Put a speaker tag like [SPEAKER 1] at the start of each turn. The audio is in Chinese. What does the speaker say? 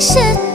[SPEAKER 1] 一。